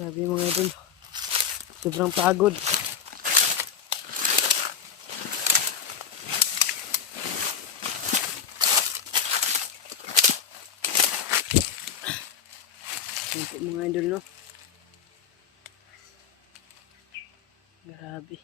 Grabe mga idol. Sobrang pagod. Yan po mga idol, no? Grabe.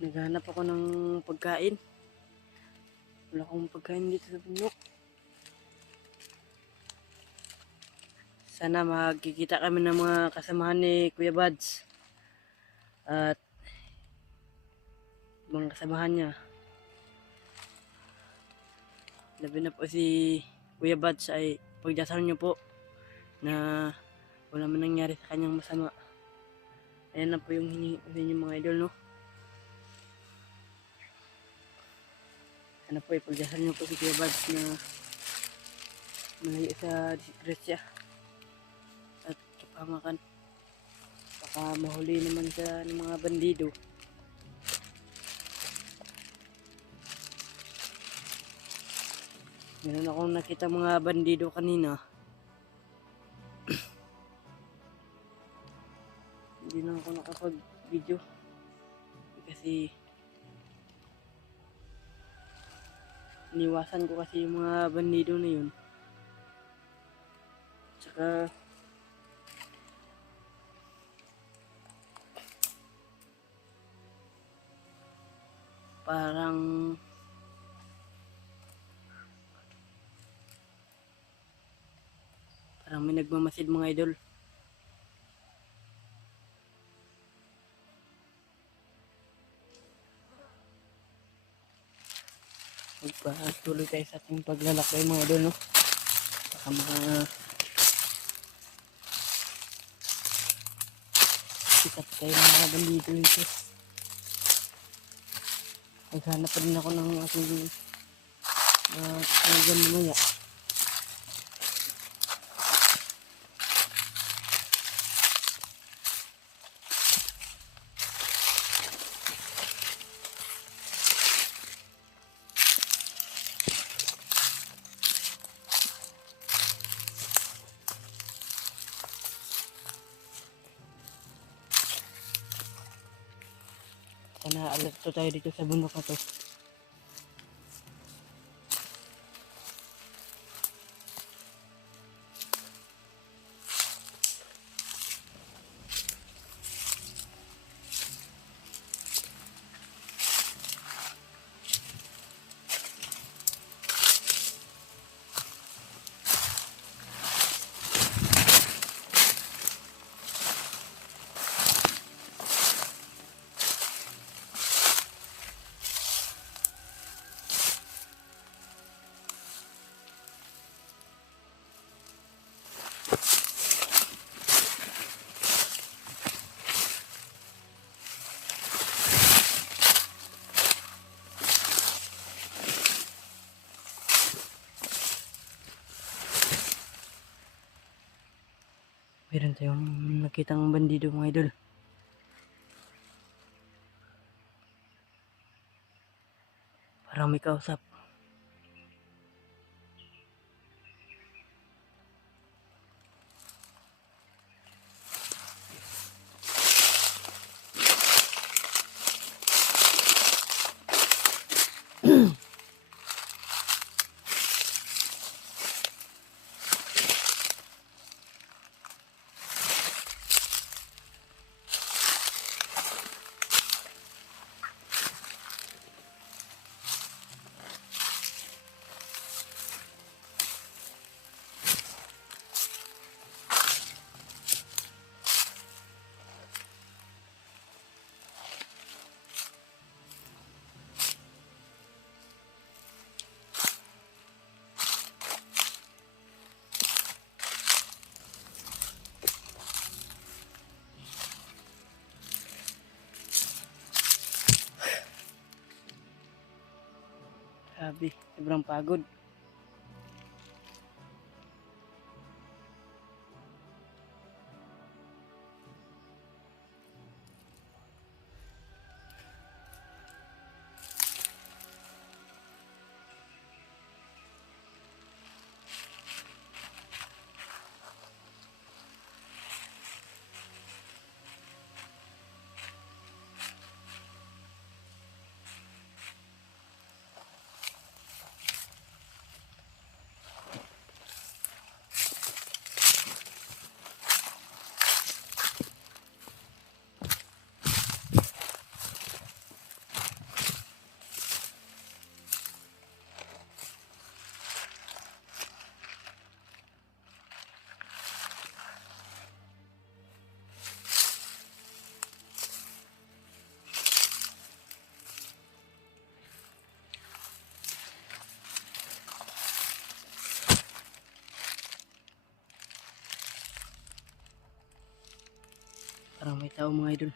Naghanap ako ng pagkain. Wala akong pagkain dito sa bundok. Sana magkikita kami ng mga kasamahan ni Kuya Bads at mga kasamahan niya. Labi na po si Kuya Bads ay pagdasal niyo po na wala man nangyari sa kanyang masama. Ayan na po yung hiningi ko sa inyo mga idol, no? Ano po, ipagdasal niyo po si Kuya Bads na malayo sa disgrasya at kapamakan. Baka mahuli naman siya ng mga bandido. Meron akong nakita mga bandido kanina. Hindi na ako nakapag-video kasi iniwasan ko kasi yung mga bandido na yun. Tsaka parang may nagmamasid mga idol. Magpatuloy tayo sa ating paglalakbay mga idol, no? Baka sikat tayo ng mga bandido ito. Maghanap pa din ako ng aking talagang mamaya. Sana alerto tayo dito sa bundok na to. Meron tayong nakitang bandido mga idol. Parang may kausap. Grabe, sobrang pagod. Parang may tao mga idol.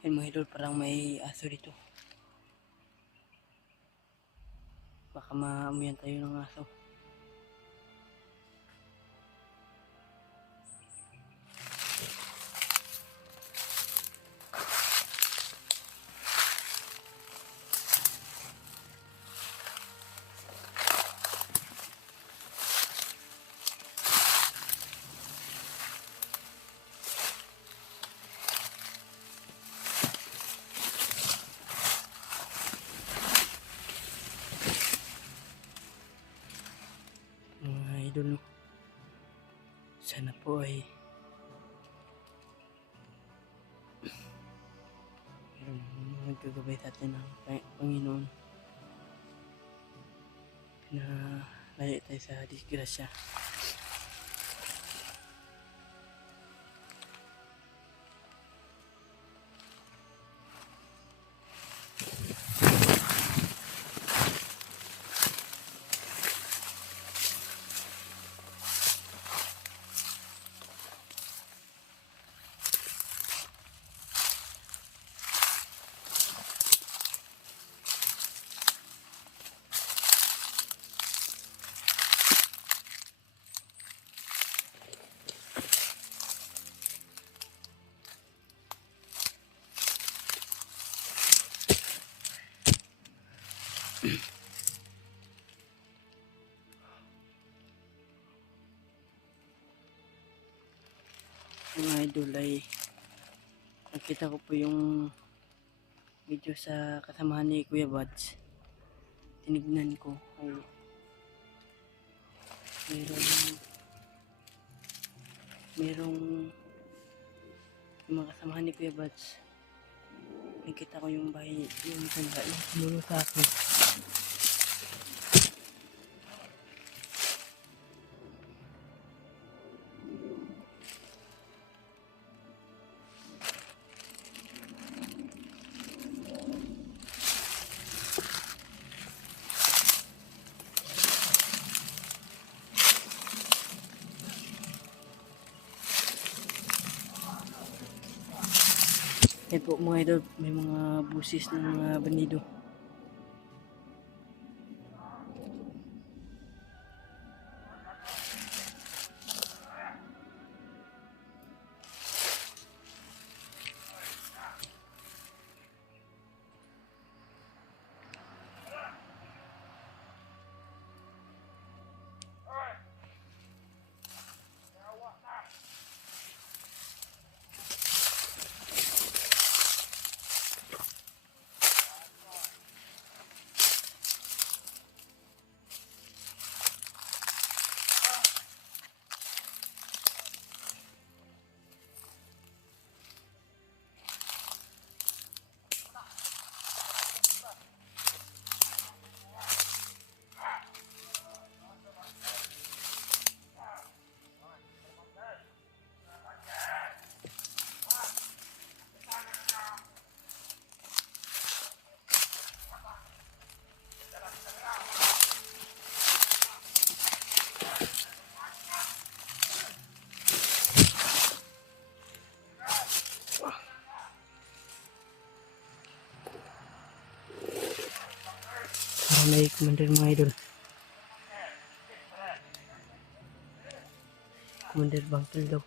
Yan mga idol, parang may aso dito. Baka maamuyan tayo ng aso. Mga idol, no? Sana po ay nagkagabay natin ng Panginoon na layo tayo sa disgrasya. Mga idol, ay nakita ko po yung video sa kasamahan ni Kuya Buds. Tinignan ko ay merong yung mga kasamahan ni Kuya Buds. Nakita ko yung bahay, yung tanda, yung sumulo sa akin. Yan po mga idol, may mga busis ng mga bandido. may commander mga idol. Commander Bangkil daw.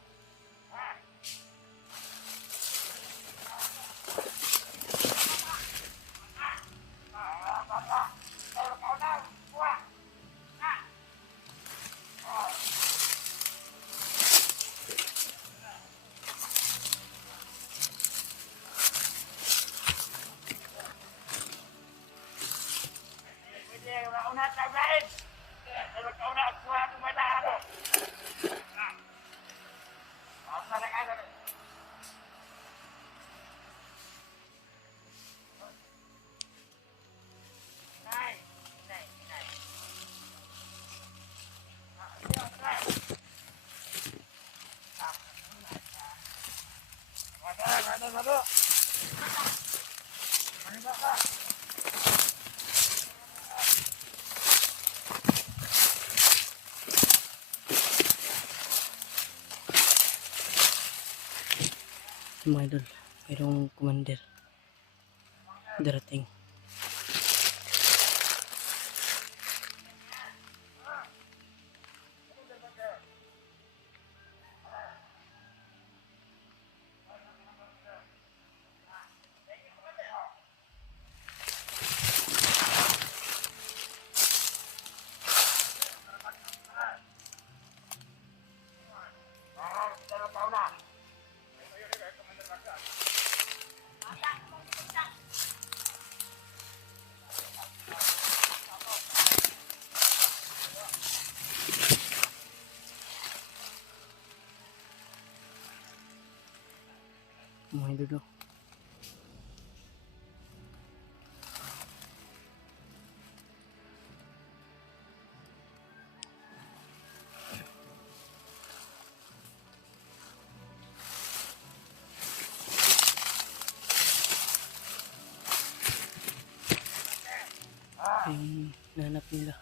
Mga idol, mayroong commander darating. Mga idol, yung nanap nila.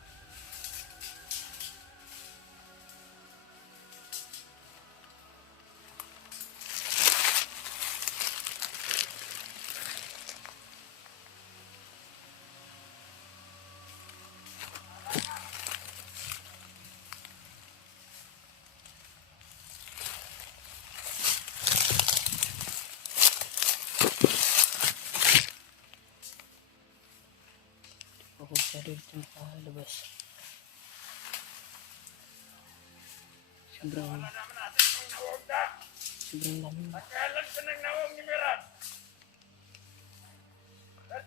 Ako siya dito nakalabas. Sobrang lamig na. Kailan ka nang nawang ni Miran?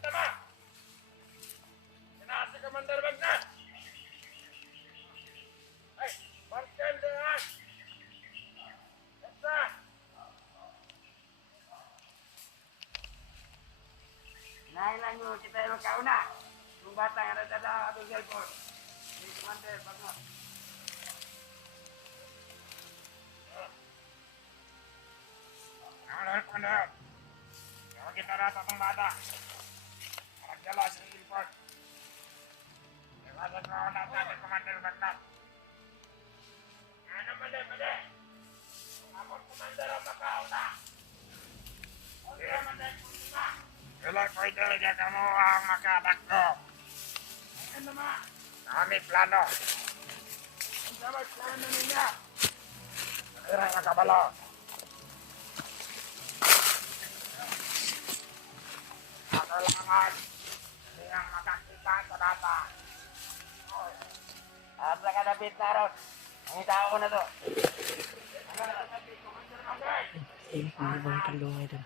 Tama! Kinasa ka man darabag na! Ay! Markel doon! Basta! Nailan nyo kita yung kauna! Yung bata nga nadala atong cellphone. Hindi commander, pag mo. Commander! Yung kita na itong bata. Magdala sa airport. Iwasan mo na natin, Commander Bagnat. Ano mali? Amon Commander ang makauna. Kailan pwede na kamo ang makatakbo. Ano naman? Kami plano. Ang sabay plano ninyo. Kaya nakabalo. Kailangan niyang makakita sa data. At sa kadapit na ron, ang itao ko na to. Ayun, mga Bangkil daw mga idol.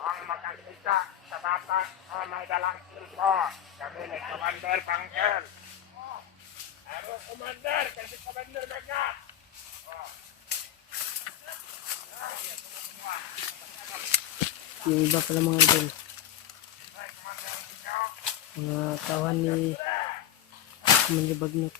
Ang makakita sa data o may dalang info. Kami ni Commander Bangkil. Ano Commander? Kasi Commander Bagnat. Yung iba pala mga idol, mga tawan ni Commander Bagnat.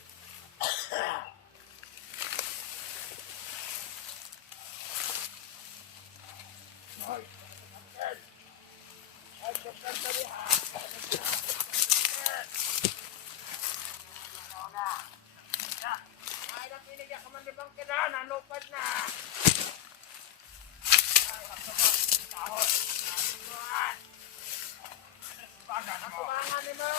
Nanupad na. Nakumangan ni mo.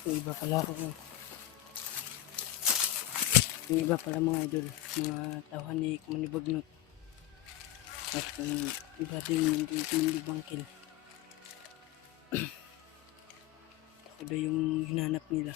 Yung iba pala ako. Yung iba pala mga idol, mga tauhan ni Kumanibagnot. At yung iba din hindi Kumanibangkil. Ako daw yung hinanap nila.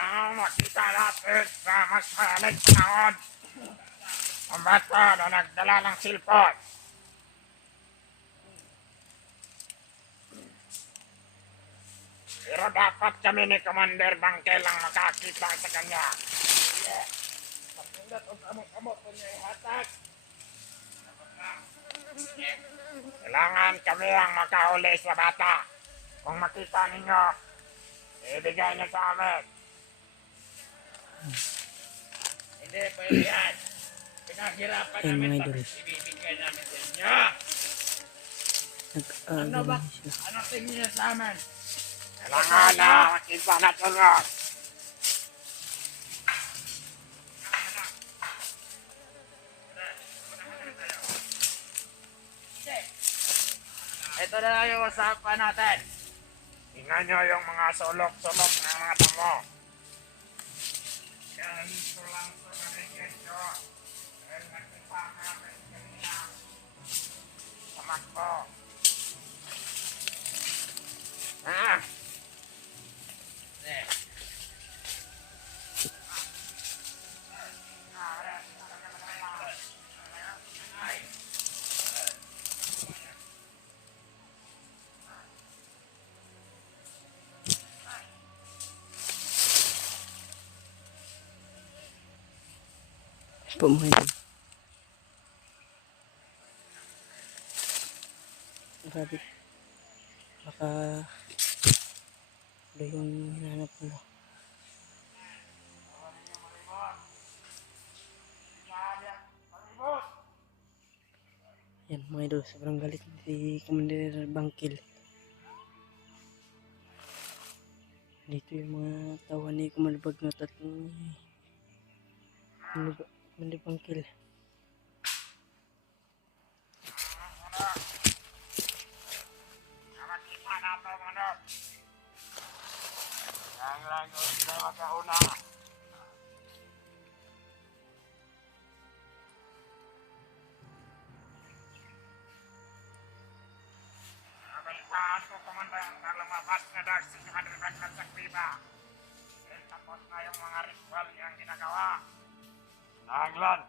Ang makita natin sa mas mahaling panahon, ang bata na nagdala ng silpon. Pero dapat kami ni Commander Bangkel ang makakita sa kanya. Pagpundat o kamot-kamot ko niya ihatag. Kailangan kami ang makahuli sa bata. Kung makita ninyo, ibigay niyo sa amin. Hindi pwede yan. Pinaghirapan Ayun, namin mga idol. tapos ibibigay namin sa inyo. Ano ba? Siya. Ano tingin niyo sa amin? Kailangan na makita na tulog. Ito na lang yung usapan natin. Tingnan nyo yung mga sulok-sulok ng mga tamo. Ganito lang sa paligid nyo. Dahil nakita namin kanina sa makbo. Ah! Po mga idol. Grabe. Baka ito yung hinanap nila. Yan mga idol, sobrang galit si Commander Bangkil. Dito yung mga tawa ni Kumanibagnot at Commander Bangkil. Nakakita na ito ano. Yang lang yung sila magkauna. Nabalitaan ko, Commander, na lumabas na daw si Commander Bangkil sa Kriba. Tapos na yung mga ritual niyang ginagawa. Nanglan.